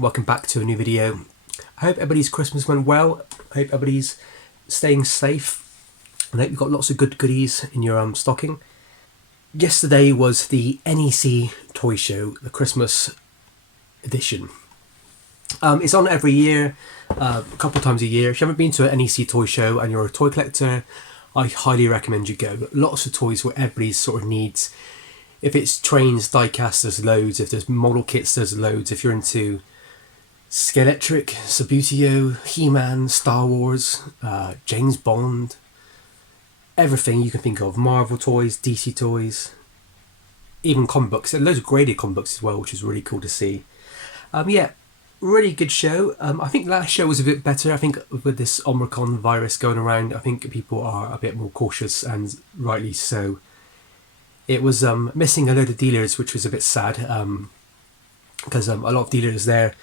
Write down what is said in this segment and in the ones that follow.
welcome back to a new video. I hope everybody's Christmas went well. I hope everybody's staying safe. And I hope you've got lots of good goodies in your stocking. Yesterday was the NEC toy show, the Christmas edition. It's on every year, a couple of times a year. If you haven't been to an NEC toy show and you're a toy collector, I highly recommend you go. Lots of toys for everybody's sort of needs. If it's trains, diecast, there's loads. If there's model kits, there's loads. If you're into Skeletric, Subutio, He-Man, Star Wars, James Bond, everything you can think of. Marvel toys, DC toys, even comic books. There are loads of graded comic books as well, which is really cool to see. Yeah, really good show. I think last show was a bit better. I think with this Omicron virus going around, I think people are a bit more cautious, and rightly so. It was missing a load of dealers, which was a bit sad, because a lot of dealers there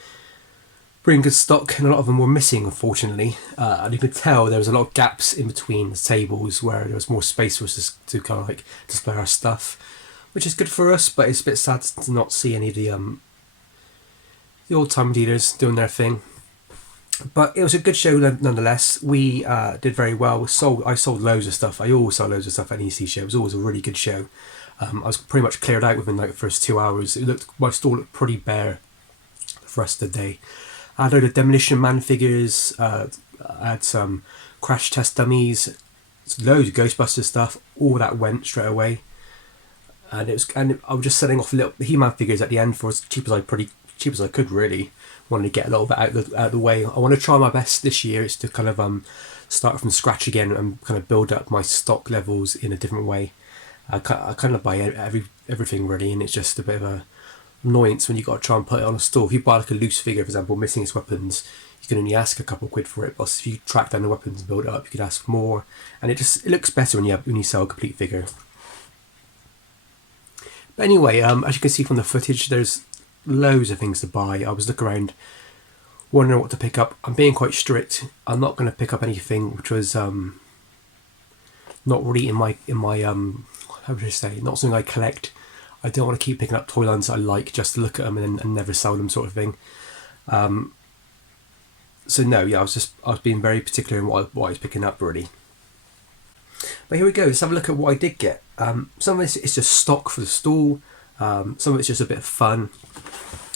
bring good stock, and a lot of them were missing, unfortunately. And you could tell there was a lot of gaps in between the tables where there was more space for us to kind of like display our stuff, which is good for us, but it's a bit sad to not see any of the old-time dealers doing their thing. But it was a good show nonetheless. We did very well. I sold loads of stuff. I always sell loads of stuff at NEC show. It was always a really good show. I was pretty much cleared out within like the first 2 hours. My store looked pretty bare for the rest of the day. I had a load of Demolition Man figures. I had some crash test dummies, loads of Ghostbusters stuff. All that went straight away. And I was just selling off little He-Man figures at the end for as cheap as I could, really. Wanted to get a little bit out of the way. I want to try my best this year is to kind of start from scratch again and kind of build up my stock levels in a different way. I kind of buy everything really, and it's just a bit of a annoyance when you got to try and put it on a store. If you buy like a loose figure, for example, missing its weapons, you can only ask a couple of quid for it. But if you track down the weapons and build it up, you could ask for more, and it looks better when you sell a complete figure. But anyway, as you can see from the footage, there's loads of things to buy. I was looking around wondering what to pick up. I'm being quite strict. I'm not going to pick up anything which was not really in my how would I say, not something I collect. I don't want to keep picking up toy lines that I like just to look at them and never sell them, sort of thing. So no, yeah, I was being very particular in what I was picking up, really. But here we go. Let's have a look at what I did get. Some of this is just stock for the stall. Some of it's just a bit of fun.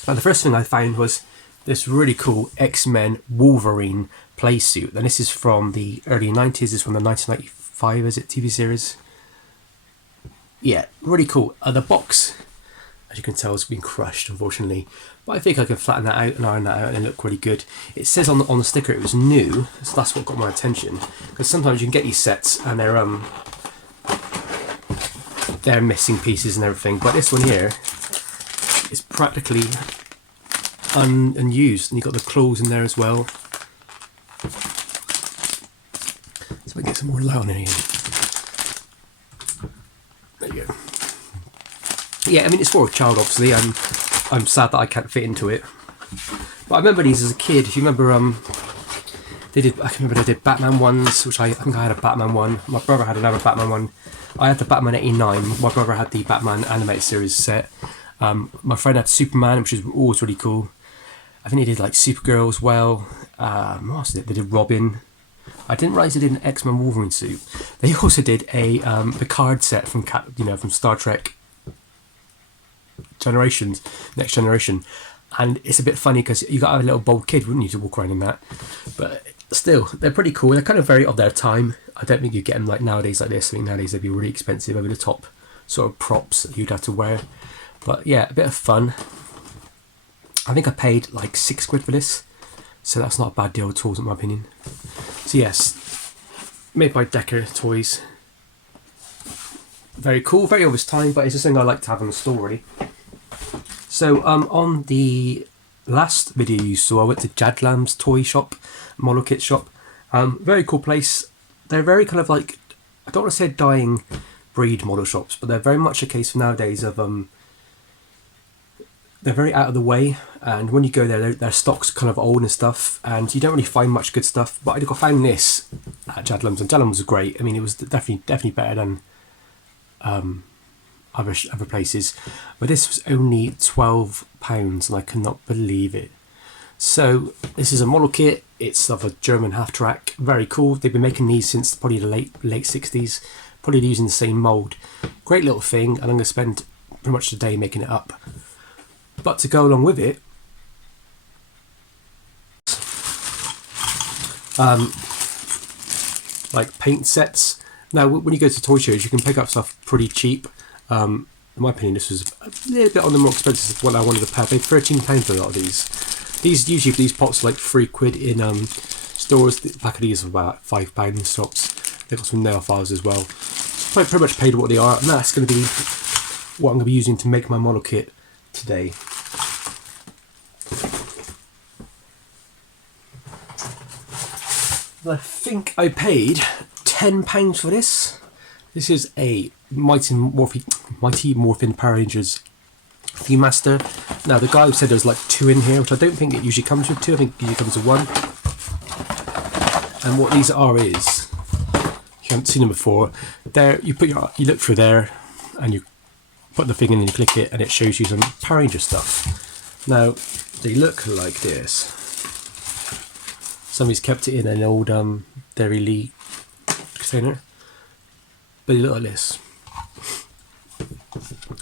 And the first thing I found was this really cool X-Men Wolverine Playsuit. And this is from the early 90s. It's from the 1995, is it, TV series? Yeah, really cool. The box, as you can tell, has been crushed, unfortunately. But I think I can flatten that out and iron that out and look really good. It says on the sticker it was new, so that's what got my attention. Because sometimes you can get these sets and they're missing pieces and everything, but this one here is practically unused, and you've got the claws in there as well. So I get some more light on here. There you go. Yeah, I mean, it's for a child, obviously. I'm sad that I can't fit into it, but I remember these as a kid. If you remember, I can remember they did Batman ones, which I think I had a Batman one. My brother had another Batman one. I had the Batman 89. My brother had the Batman animated series set. My friend had Superman, which is always really cool. I think they did like Supergirl as well. What else did they? They did Robin. I didn't realise they did an X-Men Wolverine suit. They also did the card set from Star Trek Generations, Next Generation. And it's a bit funny because you got a little bold kid, wouldn't you, to walk around in that? But still, they're pretty cool. They're kind of very of their time. I don't think you get them like nowadays like this. I think nowadays they'd be really expensive, over the top sort of props that you'd have to wear. But yeah, a bit of fun. I think I paid like £6 for this, so that's not a bad deal at all, in my opinion. So yes, made by Decker Toys. Very cool, very of its time, but it's just something I like to have in the store, really. So on the last video you saw, I went to Jadlam's toy shop, model kit shop. Very cool place. They're very kind of like, I don't want to say dying breed model shops, but they're very much a case nowadays of they're very out of the way, and when you go there, their stock's kind of old and stuff, and you don't really find much good stuff. But I found this at Jadlam's, and Jadlam's was great. I mean, it was definitely better than other places, but this was only £12, and I could not believe it. So this is a model kit. It's of a German half track. Very cool. They've been making these since probably the late 60s. Probably using the same mould. Great little thing, and I'm going to spend pretty much the day making it up. But to go along with it, like paint sets. Now, when you go to toy shows, you can pick up stuff pretty cheap. In my opinion, this was a little bit on the more expensive than what I wanted to pay. I paid £13 for a lot of these. Usually these pots are like £3 in stores. The pack of these are about £5 in shops. They've got some nail files as well. So I pretty much paid what they are, and that's going to be what I'm going to be using to make my model kit today. I think I paid £10 for this. This is a Mighty Morphin Power Rangers Viewmaster. Now the guy said there's like 2 in here, which I don't think it usually comes with 2. I think it usually comes with 1. And what these are is, if you haven't seen them before, there you look through there, and you put the thing in and you click it, and it shows you some Power Ranger stuff. Now they look like this. Somebody's kept it in an old Dairy Lee container, but they look like this.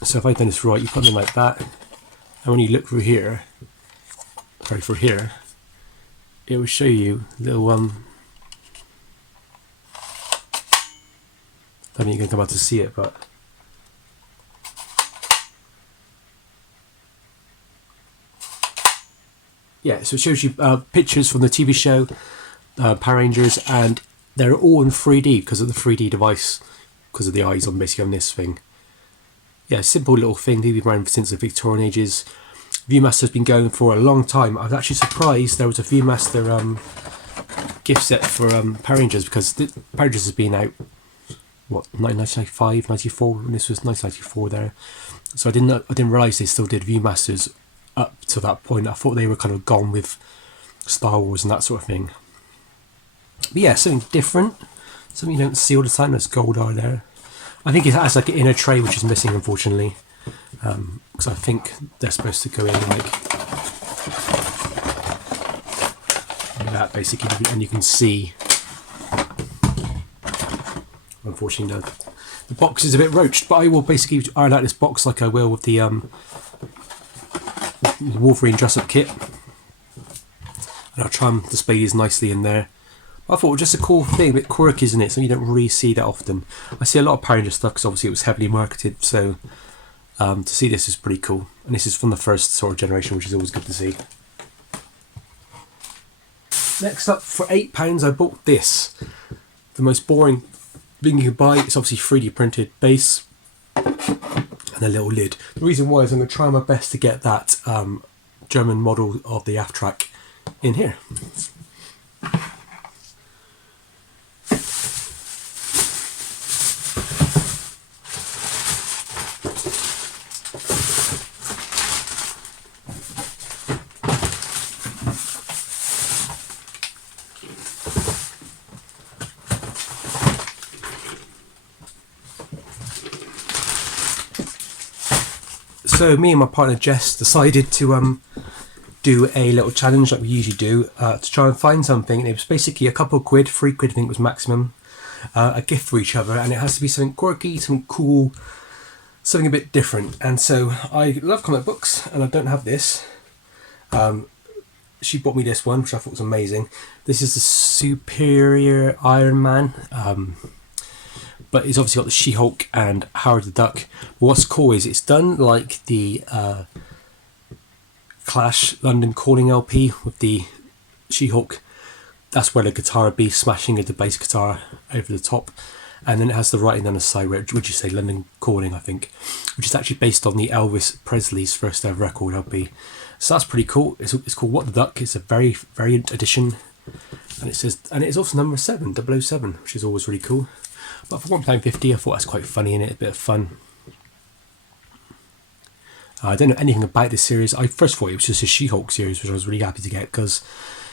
So if I've done this right, you put them like that, and when you look through here, it will show you little I mean, you can come out to see it, but yeah, so it shows you pictures from the TV show Power Rangers, and they're all in 3D because of the 3D device, because of the eyes on basically on this thing. Yeah, simple little thing. They've been around since the Victorian ages. Viewmaster's been going for a long time. I was actually surprised there was a Viewmaster gift set for Power Rangers, because Power Rangers has been out, what, 1995, 94, and this was 1994 there. So I didn't realise they still did Viewmasters up to that point. I thought they were kind of gone with Star Wars and that sort of thing. But yeah, something different, something you don't see all the time. There's gold eye there. I think it has like an inner tray which is missing, unfortunately, because I think they're supposed to go in like that basically, and you can see, unfortunately, the box is a bit roached, but I will basically iron out this box like I will with the Wolverine dress-up kit, and I'll try and display these nicely in there. But I thought it was just a cool thing, a bit quirky, isn't it? Something you don't really see that often. I see a lot of Power Ranger stuff because obviously it was heavily marketed, so to see this is pretty cool. And this is from the first sort of generation, which is always good to see. Next up, for £8 I bought this. The most boring thing you can buy. It's obviously 3D printed base and a little lid. The reason why is I'm going to try my best to get that German model of the aft track in here. So me and my partner Jess decided to do a little challenge like we usually do, to try and find something. And it was basically a couple of quid, £3 I think was maximum, a gift for each other, and it has to be something quirky, something cool, something a bit different. And so I love comic books, and I don't have this. She bought me this one, which I thought was amazing. This is the Superior Iron Man. But it's obviously got the She-Hulk and Howard the Duck. But what's cool is it's done like the Clash London Calling LP with the She-Hulk. That's where the guitar would be smashing the bass guitar over the top. And then it has the writing on the side where, would you say, London Calling, I think. Which is actually based on the Elvis Presley's first ever record LP. So that's pretty cool. It's called What the Duck. It's a very variant edition. And it says, and it's also number 7, 007, which is always really cool. But for £1.50, I thought that's quite funny in it, a bit of fun. I don't know anything about this series. I first thought it was just a She-Hulk series, which I was really happy to get because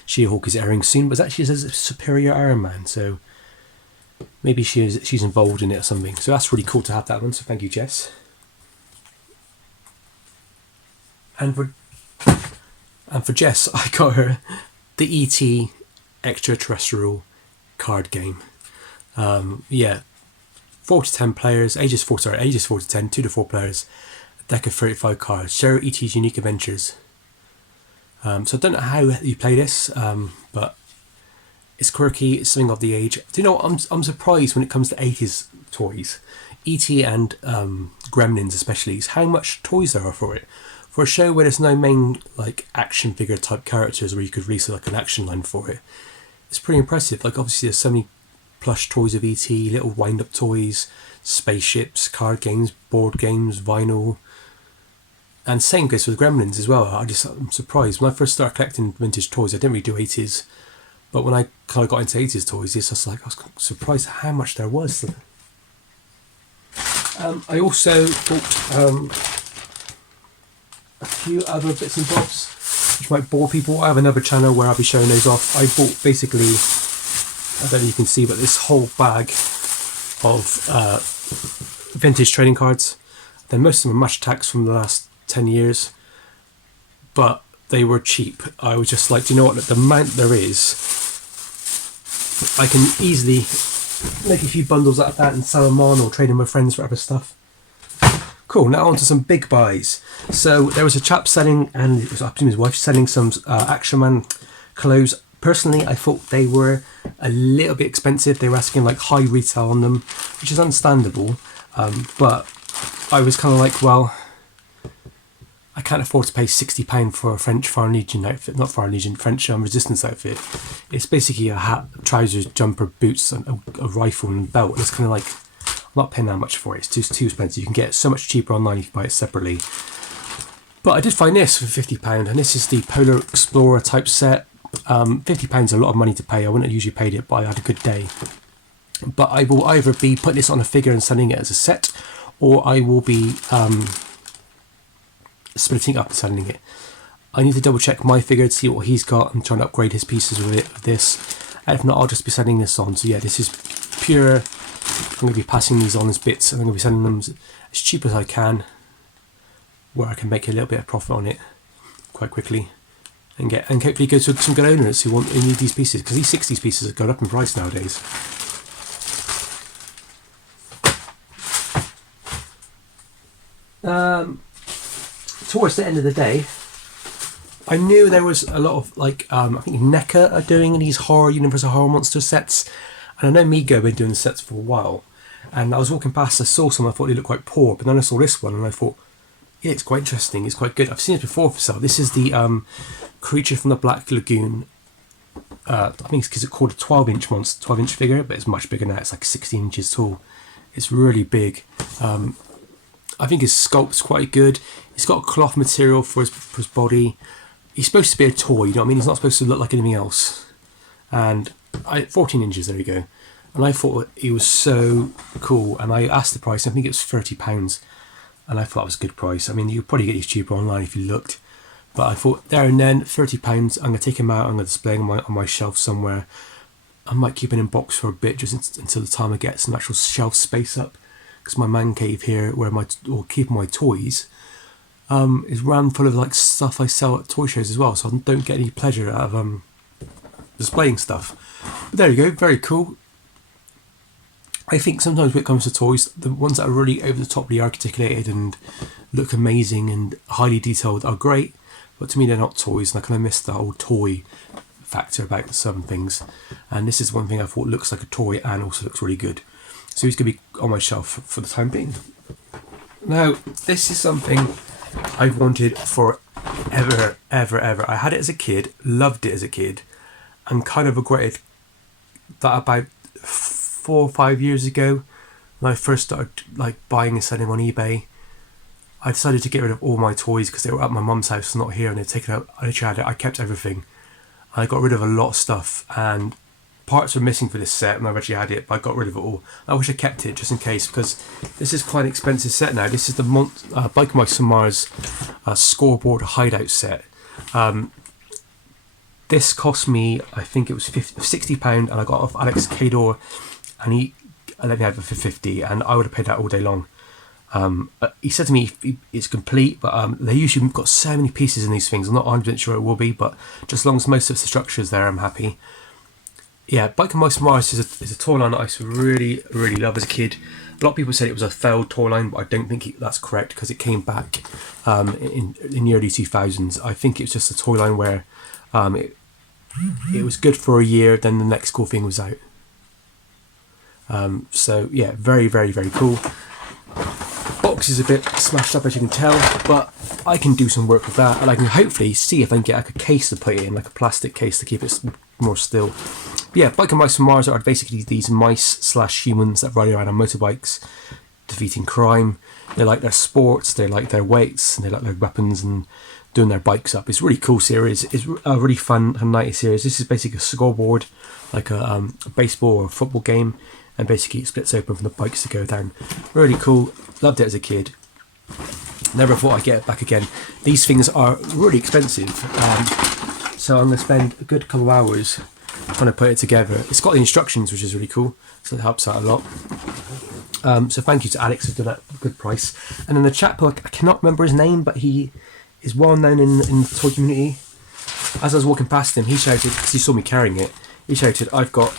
She-Hulk is airing soon. But it actually says Superior Iron Man, so maybe she's involved in it or something. So that's really cool to have that one. So thank you, Jess. And And for Jess, I got her the ET extraterrestrial card game. 4 to 10 players, ages 4 to 10, 2 to 4 players, a deck of 35 cards. Share ET's unique adventures. So I don't know how you play this, but it's quirky, it's something of the age. Do you know what? I'm surprised when it comes to 80s toys, ET and Gremlins especially, is how much toys there are for it. For a show where there's no main like action figure type characters where you could release like an action line for it, it's pretty impressive. Like obviously there's so many plush toys of ET, little wind up toys, spaceships, card games, board games, vinyl. And same goes with Gremlins as well. I'm surprised. When I first started collecting vintage toys, I didn't really do 80s. But when I kind of got into 80s toys, it's just like I was surprised how much there was. I also bought a few other bits and bobs, which might bore people. I have another channel where I'll be showing those off. I bought basically, I don't know if you can see, but this whole bag of vintage trading cards. Then most of them are match attacks from the last 10 years, but they were cheap. I was just like, do you know what, the amount there is, I can easily make a few bundles out of that and sell them on or trade them with friends for other stuff. Cool, now on to some big buys. So there was a chap selling, and it was, I presume his wife, selling some Action Man clothes. Personally, I thought they were a little bit expensive. They were asking like high retail on them, which is understandable, but I was kind of like, well, I can't afford to pay £60 for a French Foreign Legion outfit, not Foreign Legion, French Resistance outfit. It's basically a hat, trousers, jumper, boots, and a rifle and belt. And it's kind of like, I'm not paying that much for it. It's too expensive. You can get it so much cheaper online if you buy it separately. But I did find this for £50, and this is the Polar Explorer type set. £50 is a lot of money to pay. I wouldn't have usually paid it, but I had a good day. But I will either be putting this on a figure and selling it as a set, or I will be splitting up and selling it. I need to double check my figure to see what he's got and trying to upgrade his pieces with it, with this. And if not, I'll just be selling this on. So yeah, this is pure. I'm going to be passing these on as bits, and I'm going to be selling them as cheap as I can, where I can make a little bit of profit on it quite quickly, and hopefully go to some good owners who need these pieces, because these 60s pieces have gone up in price nowadays. Towards the end of the day, I knew there was a lot of like I think NEC are doing these Universal Horror Monster sets, and I know Mego have been doing the sets for a while. And I was walking past, I saw some, I thought they looked quite poor, but then I saw this one and I thought, yeah, it's quite interesting, it's quite good. I've seen it before for sale. This is the creature from the Black Lagoon. I think it's called a 12-inch monster, 12-inch figure, but it's much bigger now. It's like 16 inches tall. It's really big. I think his sculpt's quite good. He's got a cloth material for his body. He's supposed to be a toy, you know what I mean? He's not supposed to look like anything else. And 14 inches, there you go. And I thought he was so cool. And I asked the price, I think it was £30. And I thought it was a good price. I mean, you could probably get these cheaper online if you looked. But I thought, there and then, £30, I'm going to take him out, I'm going to display him on my shelf somewhere. I might keep him in box for a bit, just until the time I get some actual shelf space up. Because my man cave here, where keep my toys, is ran full of like stuff I sell at toy shows as well. So I don't get any pleasure out of displaying stuff. But there you go, very cool. I think sometimes when it comes to toys, the ones that are really over the top, really articulated and look amazing and highly detailed are great. But to me, they're not toys, and I kind of miss the whole toy factor about some things. And this is one thing I thought looks like a toy and also looks really good. So he's going to be on my shelf for the time being. Now, this is something I've wanted for ever. I had it as a kid, loved it as a kid, and kind of regretted that about 4 or 5 years ago, when I first started like buying and selling on eBay. I decided to get rid of all my toys because they were at my mum's house, not here, and they'd taken out. I literally had it. I kept everything. I got rid of a lot of stuff, and parts were missing for this set, and I've actually had it, but I got rid of it all. I wish I kept it just in case, because this is quite an expensive set now. This is the Biker Mars scoreboard hideout set. This cost me, I think it was £60, and I got it off Alex Cador, and he let me have it for £50, and I would have paid that all day long. He said to me it's complete, but they usually got so many pieces in these things. I'm not 100% sure it will be, but just as long as most of the structure is there, I'm happy. Yeah, Bike and Mice Mars is a toy line that I used to really, really love as a kid. A lot of people said it was a failed toy line, but I don't think that's correct because it came back in the early 2000s. I think it was just a toy line where it was good for a year, then the next cool thing was out. So yeah, very, very, very cool. Box is a bit smashed up, as you can tell, but I can do some work with that, and I can hopefully see if I can get like a case to put it in, like a plastic case to keep it more still. But yeah, Bike and Mice from Mars are basically these mice/humans that ride around on motorbikes, defeating crime. They like their sports, they like their weights, and they like their weapons and doing their bikes up. It's a really cool series. It's a really fun and nice series. This is basically a scoreboard, like a baseball or a football game, and basically it splits open for the bikes to go down. Really cool. Loved it as a kid. Never thought I'd get it back again. These things are really expensive, so I'm going to spend a good couple of hours trying to put it together. It's got the instructions, which is really cool, so it helps out a lot. So thank you to Alex for doing that good price. And then the chap, I cannot remember his name, but he is well known in the toy community. As I was walking past him, he shouted, because he saw me carrying it, he shouted, "I've got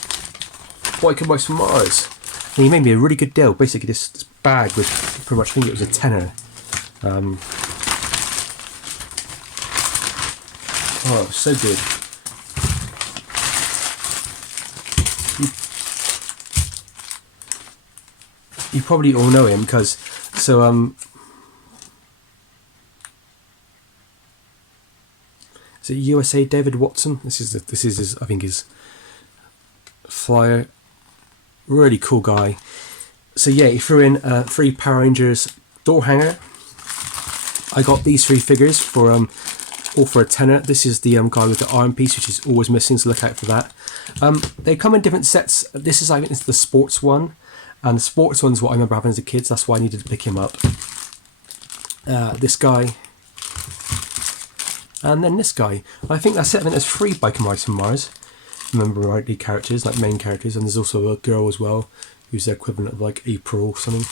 Bike and Mice from Mars." And he made me a really good deal. Basically, this bag was pretty much, I think it was a tenner. Oh, so good. You probably all know him because is it USA David Watson? This is his, I think, his flyer. Really cool guy. So yeah, he threw in 3 Power Rangers door hanger. I got these 3 figures for all for a tenner. This is the guy with the arm piece, which is always missing, so look out for that. They come in different sets. This is, I think, it's the sports one, and the sports one's what I remember having as a kid, so that's why I needed to pick him up. This guy, and then this guy. I think that's it. I think there's 3 Bike and Mice from Mars, remember rightly, characters, like main characters, and there's also a girl as well, who's the equivalent of like April or something.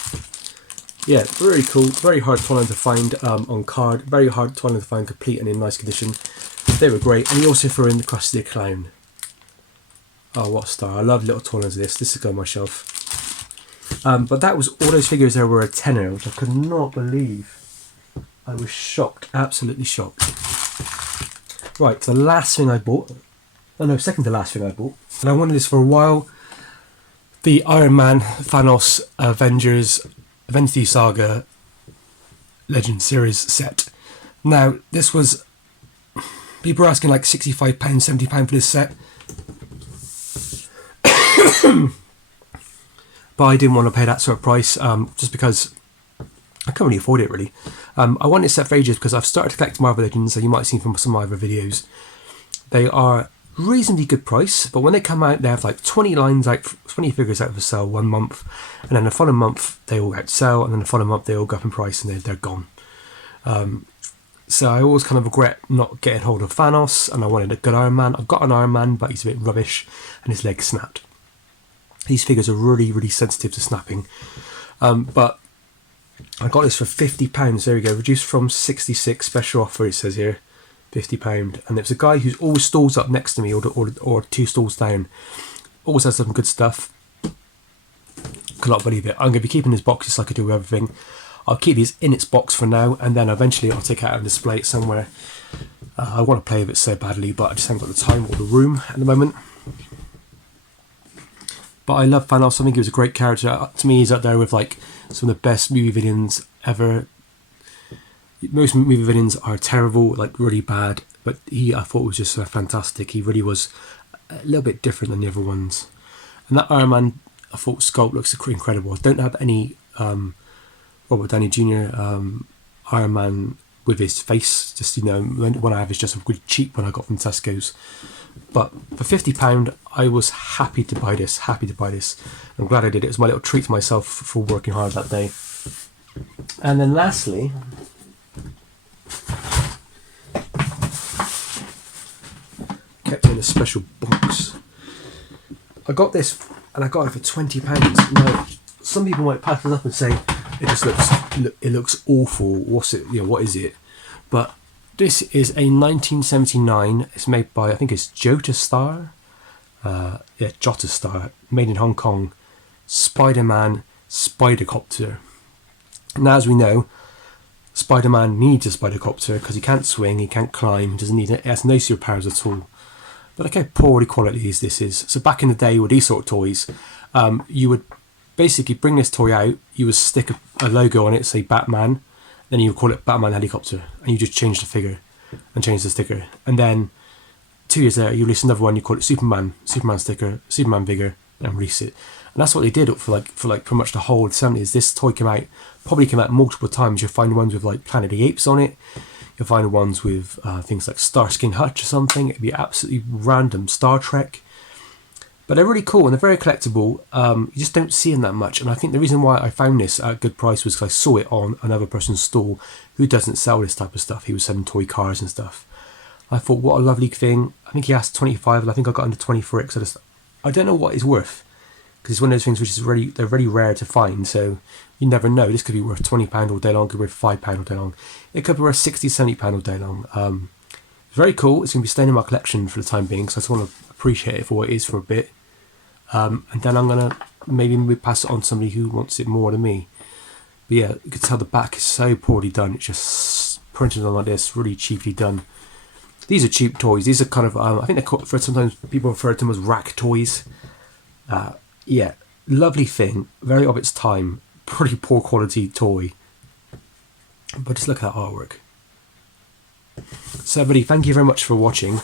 Yeah, really cool. Very hard toy line to find on card. Very hard toy line to find complete and in nice condition. They were great. And he also threw in the Krusty the Clown. Oh, what a star. I love little toy lines of this. This is going on my shelf. But that was all those figures there were a tenner, which I could not believe. I was shocked. Absolutely shocked. Right, the last thing I bought. Oh no, second to last thing I bought. And I wanted this for a while. The Iron Man, Thanos, Avengers, Avengers Saga Legend Series set. Now, this was, people were asking like £65, £70 for this set. But I didn't want to pay that sort of price, just because I couldn't really afford it, really. I wanted this set for ages because I've started to collect Marvel Legends, so you might have seen from some of my other videos. They are reasonably good price, but when they come out, they have like 20 lines out, 20 figures out of a sale 1 month, and then the following month they all outsell, and then the following month they all go up in price and they're gone. So I always kind of regret not getting hold of Thanos, and I wanted a good Iron Man. I've got an Iron Man, but he's a bit rubbish and his leg snapped. These figures are really, really sensitive to snapping. But I got this for £50. There we go, reduced from 66, special offer it says here. £50, and there's a guy who's always stalls up next to me, or 2 stalls down. Always has some good stuff. Cannot believe it. I'm going to be keeping his box just like I do with everything. I'll keep these in its box for now, and then eventually I'll take it out and display it somewhere. I want to play with it so badly, but I just haven't got the time or the room at the moment. But I love Thanos. I think he was a great character. To me, he's up there with like some of the best movie villains ever. Most movie villains are terrible, like really bad, but I thought was just fantastic. He really was a little bit different than the other ones. And that Iron Man, I thought sculpt looks incredible. I don't have any Robert Downey Jr. Iron Man with his face. Just, the one I have is just a really cheap one I got from Tesco's. But for £50, I was happy to buy this. I'm glad I did it. It was my little treat to myself for working hard that day. And then lastly, kept in a special box. I got this, and I got it for £20. Now, some people might pass this up and say, It just looks awful. What's it? What is it? But this is a 1979. It's made by, I think it's Jota Star. Jota Star, made in Hong Kong. Spider-Man Spider-Copter. Now, as we know, Spider-Man needs a Spider-Copter because he can't swing, he can't climb, he doesn't need it. He has no superpowers at all. But look how poor quality this is. So back in the day with these sort of toys, you would basically bring this toy out, you would stick a logo on it, say Batman, then you would call it Batman Helicopter, and you just change the figure and change the sticker. And then 2 years later, you release another one, you call it Superman sticker, Superman figure, and release it. And that's what they did for pretty much the whole 70s. This toy probably came out multiple times. You'll find ones with like Planet of the Apes on it. You'll find ones with things like Starsky and Hutch or something. It'd be absolutely random. Star Trek. But they're really cool and they're very collectible. You just don't see them that much. And I think the reason why I found this at a good price was because I saw it on another person's stall who doesn't sell this type of stuff. He was selling toy cars and stuff. I thought, what a lovely thing. I think he asked 25 and I think I got under 20 for it. Because I don't know what it's worth. Because it's one of those things which is they're very rare to find, so you never know. This could be worth £20 all day long, could be worth £5 all day long. It could be worth £60, £70 all day long. It's very cool. It's going to be staying in my collection for the time being, so I just want to appreciate it for what it is for a bit. And then I'm going to maybe pass it on to somebody who wants it more than me. But yeah, you can tell the back is so poorly done. It's just printed on like this, really cheaply done. These are cheap toys. These are kind of, I think they're called, sometimes people refer to them as rack toys. Yeah, lovely thing, very of its time, pretty poor quality toy. But just look at that artwork. So everybody, thank you very much for watching.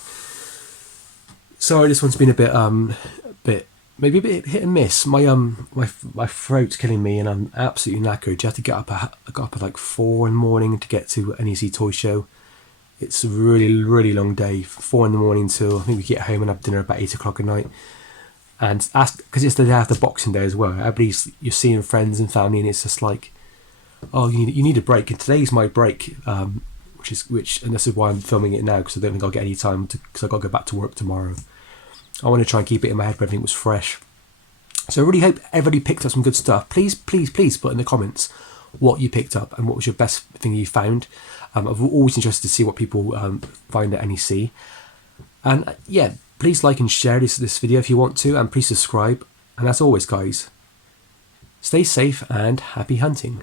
Sorry, this one's been a bit maybe a bit hit and miss. My throat's killing me and I'm absolutely knackered. You have to get up I got up at like 4 in the morning to get to NEC Toy Show. It's a really, really long day, 4 in the morning till I think we get home and have dinner about 8 o'clock at night. And because it's the day after Boxing Day as well, you're seeing friends and family, and it's just like, oh, you need a break. And today's my break, and this is why I'm filming it now, because I don't think I'll get any time because I've got to go back to work tomorrow. I want to try and keep it in my head where everything was fresh. So I really hope everybody picked up some good stuff. Please put in the comments what you picked up and what was your best thing you found. I'm always interested to see what people find at NEC. And yeah, please like and share this video if you want to, and please subscribe. And as always, guys, stay safe and happy hunting.